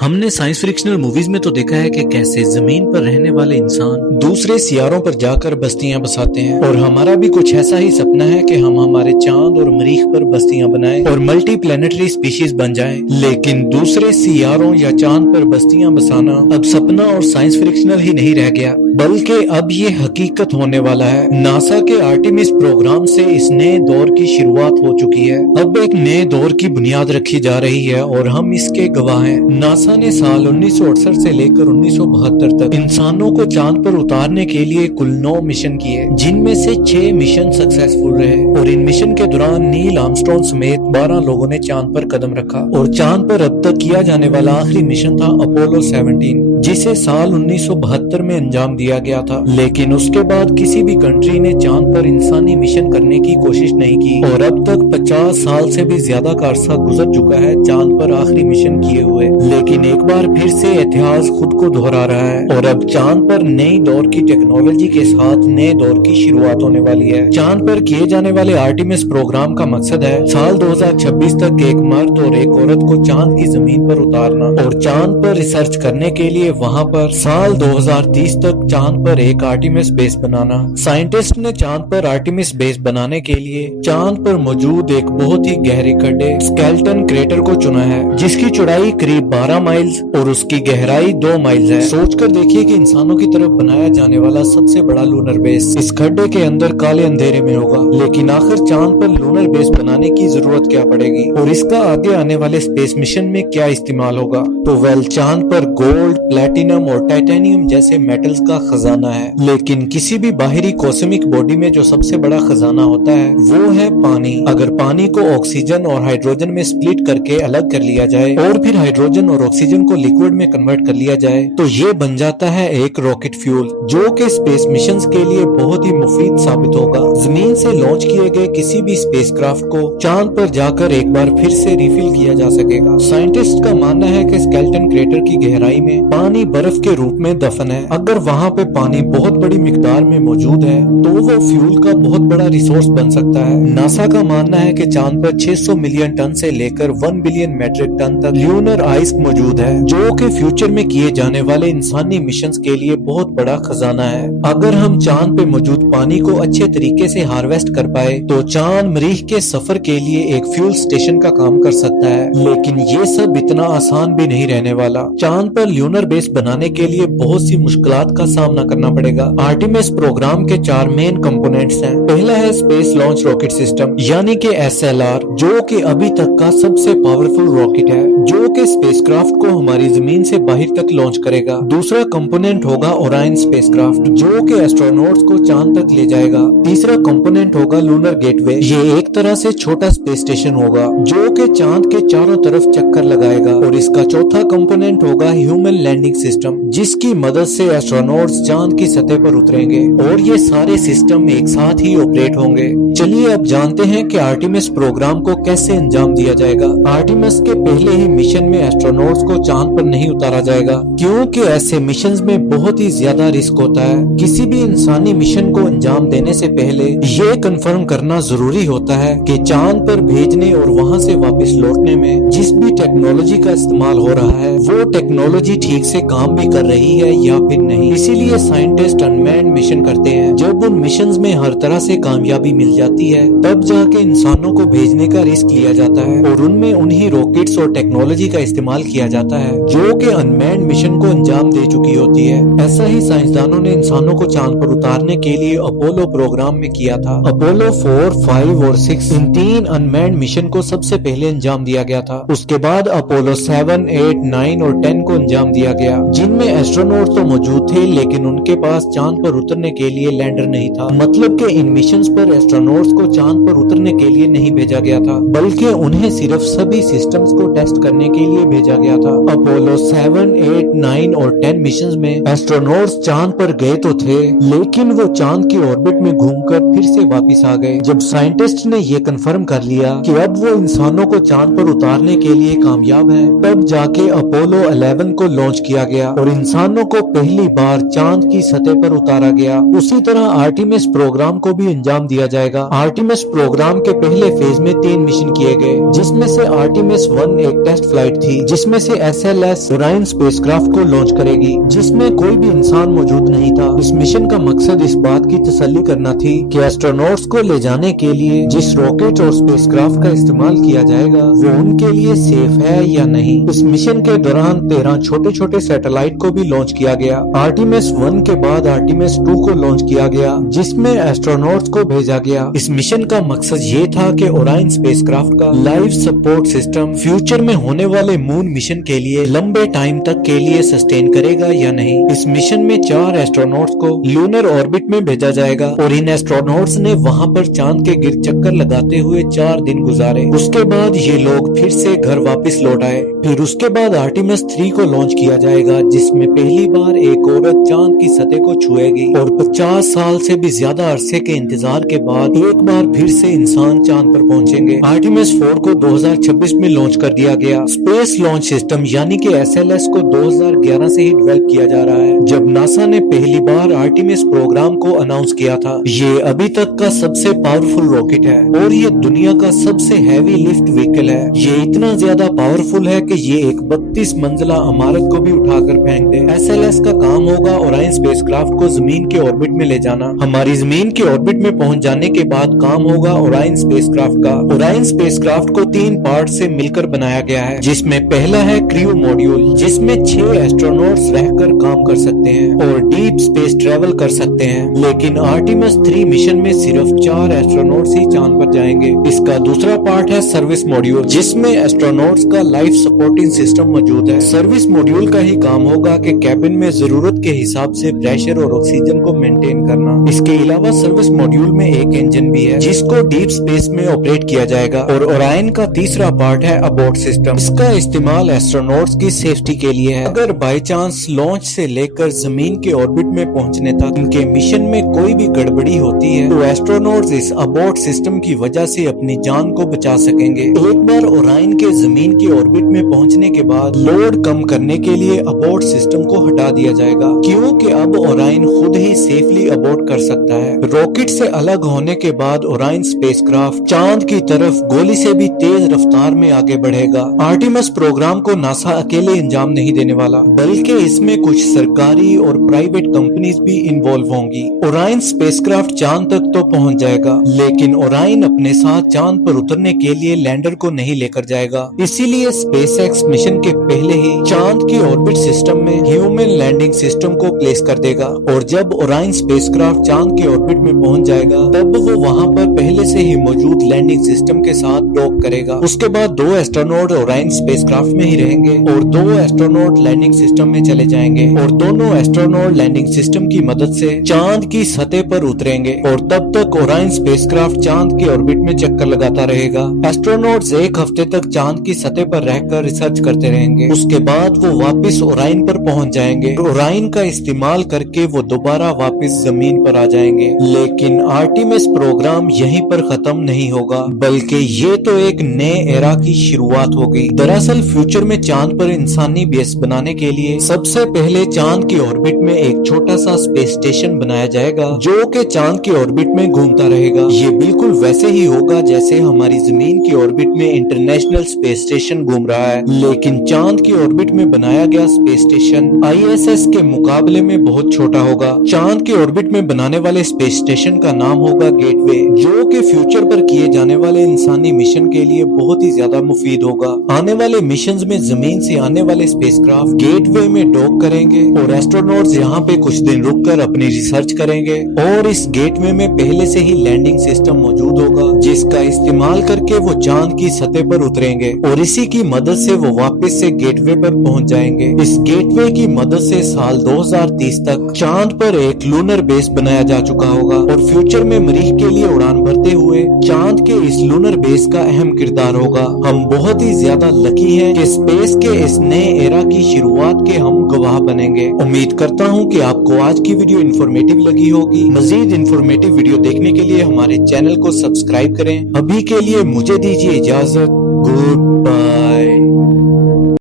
ہم نے science fictional movies میں تو دیکھا ہے کہ کیسے زمین پر رہنے والے انسان دوسرے سیاروں پر جا کر بستیاں بساتے ہیں، اور ہمارا بھی کچھ ایسا ہی سپنا ہے کہ ہم ہمارے چاند اور مریخ پر بستیاں بنائیں اور ملٹی پلانٹری سپیشیز بن جائیں۔ لیکن دوسرے سیاروں یا چاند پر بستیاں بسانا اب سپنا اور سائنس فکشنل ہی نہیں رہ گیا، بلکہ اب یہ حقیقت ہونے والا ہے۔ ناسا کے آرٹیمس پروگرام سے اس نئے دور کی شروعات ہو چکی ہے۔ اب ایک نئے دور کی بنیاد رکھی جا رہی ہے اور ہم اس کے گواہ ہیں۔ ناسا نے سال 1968 سے لے کر 1972 تک انسانوں کو چاند پر اتارنے کے لیے کل 9 مشن کیے، جن میں سے 6 مشن سکسیسفل رہے، اور ان مشن کے دوران نیل آرمسٹرانگ سمیت 12 لوگوں نے چاند پر قدم رکھا۔ اور چاند پر اب تک کیا جانے والا آخری مشن تھا اپولو 17، جسے سال 1972 میں انجام دیا گیا تھا۔ لیکن اس کے بعد کسی بھی کنٹری نے چاند پر انسانی مشن کرنے کی کوشش نہیں کی، اور اب تک 50 سال سے بھی زیادہ کا عرصہ گزر چکا ہے چاند پر آخری مشن کیے ہوئے۔ لیکن ایک بار پھر سے اتہاس خود کو دہرا رہا ہے، اور اب چاند پر نئی دور کی ٹیکنالوجی کے ساتھ نئے دور کی شروعات ہونے والی ہے۔ چاند پر کیے جانے والے آرٹیمس پروگرام کا مقصد ہے سال 2026 تک ایک مرد اور ایک عورت کو چاند کی زمین پر اتارنا، اور چاند پر ریسرچ کرنے کے لیے وہاں پر سال 2030 تک چاند پر ایک آرٹیمس بیس بنانا۔ سائنٹسٹ نے چاند پر آرٹیمس بیس بنانے کے لیے چاند پر موجود ایک بہت ہی گہرے کھڈے اسکیلٹن کریٹر کو چنا ہے، جس کی چوڑائی قریب 12 مائلز اور اس کی گہرائی 2 مائلز ہے۔ سوچ کر دیکھیے کہ انسانوں کی طرف بنایا جانے والا سب سے بڑا لونر بیس اس کھڈے کے اندر کالے اندھیرے میں ہوگا، لیکن آخر چاند پر لونر بیس بنانے کی ضرورت کیا پڑے گی، اور اس کا آگے آنے والے اسپیس مشن میں کیا استعمال ہوگا؟ تو چاند پر گولڈ، پلیٹینم اور ٹائٹینیم جیسے میٹلز کا خزانہ ہے، لیکن کسی بھی باہری کوسمک باڈی میں جو سب سے بڑا خزانہ ہوتا ہے وہ ہے پانی۔ اگر پانی کو آکسیجن اور ہائیڈروجن میں سپلٹ کر کے الگ کر لیا جائے اور پھر ہائیڈروجن اور آکسیجن کو لیکوڈ میں کنورٹ کر لیا جائے تو یہ بن جاتا ہے ایک راکٹ فیول، جو کہ اسپیس مشنز کے لیے بہت ہی مفید ثابت ہوگا۔ زمین سے لانچ کیے گئے کسی بھی اسپیس کرافٹ کو چاند پر جا کر ایک بار پھر سے ریفل کیا جا سکے گا۔ سائنٹسٹ کا ماننا ہے کہ اسکیلٹن کریٹر کی گہرائی میں پانی برف کے روپ میں دفن ہے۔ اگر وہاں پہ پانی بہت بڑی مقدار میں موجود ہے تو وہ فیول کا بہت بڑا ریسورس بن سکتا ہے۔ ناسا کا ماننا ہے کہ چاند پر 600 ملین ٹن سے لے کر 1 بلین میٹرک ٹن تک لیونر آئس موجود ہے، جو کہ فیوچر میں کیے جانے والے انسانی مشنز کے لیے بہت بڑا خزانہ ہے۔ اگر ہم چاند پہ موجود پانی کو اچھے طریقے سے ہارویسٹ کر پائے تو چاند مریخ کے سفر کے لیے ایک فیول سٹیشن کا کام کر سکتا ہے۔ لیکن یہ سب اتنا آسان بھی نہیں رہنے والا۔ چاند پر لیونر بیس بنانے کے لیے بہت سی مشکلات کا سامنا کرنا پڑے گا۔ آرٹیمس پروگرام کے 4 مین کمپوننٹس ہیں۔ پہلا ہے اسپیس لانچ راکٹ سسٹم، یعنی کہ SLR، جو کہ ابھی تک کا سب سے پاورفل راکٹ ہے، جو کہ اسپیس کرافٹ کو ہماری زمین سے باہر تک لانچ کرے گا۔ دوسرا کمپوننٹ ہوگا اورائن اسپیس کرافٹ، جو کہ ایسٹرونوٹس کو چاند تک لے جائے گا۔ تیسرا کمپوننٹ ہوگا لونر گیٹ وے، یہ ایک طرح سے چھوٹا اسپیس اسٹیشن ہوگا جو کہ چاند کے چاروں طرف چکر لگائے گا۔ اور اس کا چوتھا کمپوننٹ ہوگا ہیومن لینڈنگ سسٹم، جس کی مدد سے ایسٹرونوٹس چاند کی سطح پر اتریں گے، اور یہ سارے سسٹم ایک ساتھ ہی آپریٹ ہوں گے۔ چلیے اب جانتے ہیں کہ آرٹیمس پروگرام کو کیسے انجام دیا جائے گا۔ آرٹیمس کے پہلے ہی مشن میں ایسٹرونوٹس کو چاند پر نہیں اتارا جائے گا، کیونکہ ایسے مشنز میں بہت ہی زیادہ رسک ہوتا ہے۔ کسی بھی انسانی مشن کو انجام دینے سے پہلے یہ کنفرم کرنا ضروری ہوتا ہے کہ چاند پر بھیجنے اور وہاں سے واپس لوٹنے میں جس بھی ٹیکنالوجی کا استعمال ہو رہا ہے وہ ٹیکنالوجی ٹھیک سے کام بھی کر رہی ہے یا پھر نہیں۔ اسی لیے سائنٹسٹ انمینڈ مشن کرتے ہیں۔ جب ان مشنز میں ہر طرح سے کامیابی مل جاتی ہے تب جا کے انسانوں کو بھیجنے کا رسک لیا جاتا ہے، اور ان میں انہی راکٹس اور ٹیکنالوجی کا استعمال کیا جاتا ہے جو کہ انمینڈ مشن کو انجام دے چکی ہوتی ہے۔ ایسا ہی سائنسدانوں نے انسانوں کو چاند پر اتارنے کے لیے اپولو پروگرام میں کیا تھا۔ اپولو 4، 5 اور 6 ان 3 انمینڈ مشن کو سب سے پہلے انجام دیا گیا تھا۔ اس کے بعد اپولو 7، 8، 9 اور 10 کو انجام دیا گیا، جن میں ایسٹرونوٹ تو موجود تھے لیکن ان کے پاس چاند پر اترنے کے لیے لینڈر نہیں تھا۔ مطلب کہ ان مشنز پر ایسٹرونوٹس کو چاند پر اترنے کے لیے نہیں بھیجا گیا تھا، بلکہ انہیں صرف سبھی سسٹمز کو ٹیسٹ کرنے کے لیے بھیجا گیا تھا۔ اپولو 7، 8، 9 اور 10 مشنز میں ایسٹرونوٹس چاند پر گئے تو تھے، لیکن وہ چاند کی آربٹ میں گھوم کر پھر سے واپس آ گئے۔ جب سائنٹسٹ نے یہ کنفرم کر لیا کہ اب وہ انسانوں کو چاند پر اتارنے کے لیے کامیاب ہیں، تب جا کے اپولو 11 کو لانچ किया गया और इंसानों को पहली बार चांद की सतह पर उतारा गया। उसी तरह आर्टिमिस प्रोग्राम को भी अंजाम दिया जाएगा। आर्टिमिस प्रोग्राम के पहले फेज में 3 मिशन किए गए, जिसमें से आर्टिमिस 1 एक टेस्ट फ्लाइट थी, जिसमें से SLS ओरायन स्पेसक्राफ्ट को लॉन्च करेगी, जिसमें कोई भी इंसान मौजूद नहीं था। इस मिशन का मकसद इस बात की तसल्ली करना थी कि एस्ट्रोनॉट्स को ले जाने के लिए जिस रॉकेट और स्पेसक्राफ्ट का इस्तेमाल किया जाएगा वो उनके लिए सेफ है या नहीं। इस मिशन के दौरान 13 छोटे छोटे सैटेलाइट को भी लॉन्च किया गया। आर्टिमिस 1 के बाद आर्टिमिस 2 को लॉन्च किया गया, जिसमें एस्ट्रोनॉट्स को भेजा गया। इस मिशन का मकसद ये था कि ओरायन स्पेसक्राफ्ट का लाइफ सपोर्ट सिस्टम फ्यूचर में होने वाले मून मिशन के लिए लंबे टाइम तक के लिए सस्टेन करेगा या नहीं। इस मिशन में 4 एस्ट्रोनॉट्स को लूनर ऑर्बिट में भेजा जाएगा और इन एस्ट्रोनॉट्स ने वहां पर चांद के गिर्द चक्कर लगाते हुए 4 दिन गुजारे। उसके बाद ये लोग फिर से घर वापस लौट आए। फिर उसके बाद आर्टिमिस 3 को लॉन्च किया जाएगा, जिसमें पहली बार एक औरत चांद की सतह को छुएगी और 50 साल से भी ज्यादा अरसे के इंतजार के बाद एक बार फिर से इंसान चांद पर पहुंचेंगे। आर्टिमिस 4 को 2026 में लॉन्च कर दिया गया। स्पेस लॉन्च सिस्टम यानी कि SLS को 2011 से ही डेवलप किया जा रहा है, जब नासा ने पहली बार आर्टिमिस प्रोग्राम को अनाउंस किया था। ये अभी तक का सबसे पावरफुल रॉकेट है और ये दुनिया का सबसे हैवी लिफ्ट व्हीकल है। ये इतना ज्यादा पावरफुल है कि ये एक 32 मंजिला इमारत को भी उठाकर फेंक दे। SLS का काम होगा ओरायन स्पेसक्राफ्ट को जमीन के ऑर्बिट में ले जाना। हमारी जमीन के ऑर्बिट में पहुंच जाने के बाद काम होगा ओरायन स्पेसक्राफ्ट का। ओरायन स्पेसक्राफ्ट को 3 पार्ट से मिलकर बनाया गया है, जिसमें पहला है क्रू मॉड्यूल, जिसमें 6 एस्ट्रोनॉट्स रहकर काम कर सकते हैं और डीप स्पेस ट्रेवल कर सकते हैं। लेकिन आर्टिमिस 3 मिशन में सिर्फ 4 एस्ट्रोनॉट्स ही चांद पर जाएंगे। इसका दूसरा पार्ट है सर्विस मॉड्यूल, जिसमें एस्ट्रोनॉट्स का लाइफ सपोर्टिंग सिस्टम मौजूद है। सर्विस मॉड्यूल का ही काम होगा कि कैबिन में जरूरत के हिसाब से प्रेशर और ऑक्सीजन को मेंटेन करना। इसके अलावा सर्विस मॉड्यूल में एक इंजन भी है, जिसको डीप स्पेस में ऑपरेट किया जाएगा। और ओरायन का तीसरा पार्ट है अबॉर्ट सिस्टम। इसका इस्तेमाल एस्ट्रोनॉट्स की सेफ्टी के लिए है। अगर बाई चांस लॉन्च से लेकर जमीन के ऑर्बिट में पहुंचने तक इनके मिशन में कोई भी गड़बड़ी होती है तो एस्ट्रोनॉट्स इस अबॉर्ट सिस्टम की वजह से अपनी जान को बचा सकेंगे। एक बार ओरायन के जमीन की ऑर्बिट में पहुंचने के बाद लोड कम करने के लिए अबॉर्ट सिस्टम को हटा दिया जाएगा, क्योंकि अब ओरायन खुद ही सेफली अबॉर्ट कर सकता है। रॉकेट से अलग होने के बाद ओरायन स्पेसक्राफ्ट चांद की तरफ गोली से भी तेज रफ्तार में आगे बढ़ेगा। आर्टिमिस प्रोग्राम को नासा अकेले अंजाम नहीं देने वाला, बल्कि इसमें कुछ सरकारी और प्राइवेट कंपनीज भी इन्वॉल्व होंगी। ओरायन स्पेसक्राफ्ट चांद तक तो पहुंच जाएगा, लेकिन ओरायन अपने साथ चांद पर उतरने के लिए लैंडर को नहीं लेकर जाएगा। इसीलिए स्पेसएक्स मिशन के पहले ही चांद की ऑर्बिट सिस्टम में ह्यूमन लैंडिंग सिस्टम को प्लेस कर देगा और जब ओरायन स्पेसक्राफ्ट चांद के ऑर्बिट में पहुंच जाएगा तब वो वहां पर पहले से ही मौजूद लैंडिंग सिस्टम के साथ डॉक करेगा। उसके बाद 2 एस्ट्रोनॉट ओरायन स्पेसक्राफ्ट में ही रहेंगे और 2 एस्ट्रोनॉट लैंडिंग सिस्टम में चले जाएंगे और दोनों एस्ट्रोनॉट लैंडिंग सिस्टम की मदद से चांद की सतह पर उतरेंगे और तब तक ओरायन स्पेसक्राफ्ट चांद के ऑर्बिट में चक्कर लगाता रहेगा। एस्ट्रोनॉट्स 1 हफ्ते तक चांद की सतह पर रहकर रिसर्च करते रहेंगे। उसके बाद वो वापस ओरायन पर पहुंच जाएंगे। ओरायन का इस्तेमाल करके वो दोबारा वापस जमीन पर आ जाएंगे। लेकिन आर्टिमिस प्रोग्राम यहीं पर खत्म नहीं होगा, बल्कि ये तो एक नए एरा की शुरुआत हो गई। दरअसल फ्यूचर में चांद पर इंसानी बेस बनाने के लिए सबसे पहले चांद की ऑर्बिट में एक छोटा सा स्पेस स्टेशन बनाया जाएगा, जो कि चांद की ऑर्बिट में घूमता रहेगा। ये बिल्कुल वैसे ही होगा जैसे हमारी जमीन की ऑर्बिट में इंटरनेशनल स्पेस स्टेशन घूम रहा है, लेकिन चांद की ऑर्बिट में बनाया गया स्पेस स्टेशन ISS के मुकाबले में बहुत छोटा होगा। चांद की ऑर्बिट में बनाने वाले स्पेस स्टेशन का नाम होगा गेटवे, जो कि फ्यूचर पर किए जाने वाले इंसानी मिशन के लिए बहुत ही ज्यादा मुफीद होगा। आने वाले मिशंस में जमीन से आने वाले स्पेसक्राफ्ट गेटवे में डॉक करेंगे और एस्ट्रोनॉट्स यहाँ पे कुछ दिन रुककर अपनी रिसर्च करेंगे और इस गेटवे में पहले से ही लैंडिंग सिस्टम मौजूद होगा, जिसका इस्तेमाल करके वो चांद की सतह पर उतरेंगे और इसी की मदद से वो वापस से गेटवे पर पहुंच जाएंगे। इस गेटवे की मदद से साल 2030 तक चांद पर एक लूनर बेस बनाया जा चुका होगा और फ्यूचर में मरीख के लिए उड़ान भरते हुए चांद के इस लूनर बेस का अहम किरदार होगा। हम बहुत ही ज्यादा लकी हैं कि स्पेस के इस नए एरा की शुरुआत के हम गवाह बनेंगे। उम्मीद करता हूं कि आपको आज की वीडियो इन्फॉर्मेटिव लगी होगी। मजीद इन्फॉर्मेटिव वीडियो देखने के लिए हमारे चैनल को सब्सक्राइब करें। अभी के लिए मुझे दीजिए इजाजत। Good bye.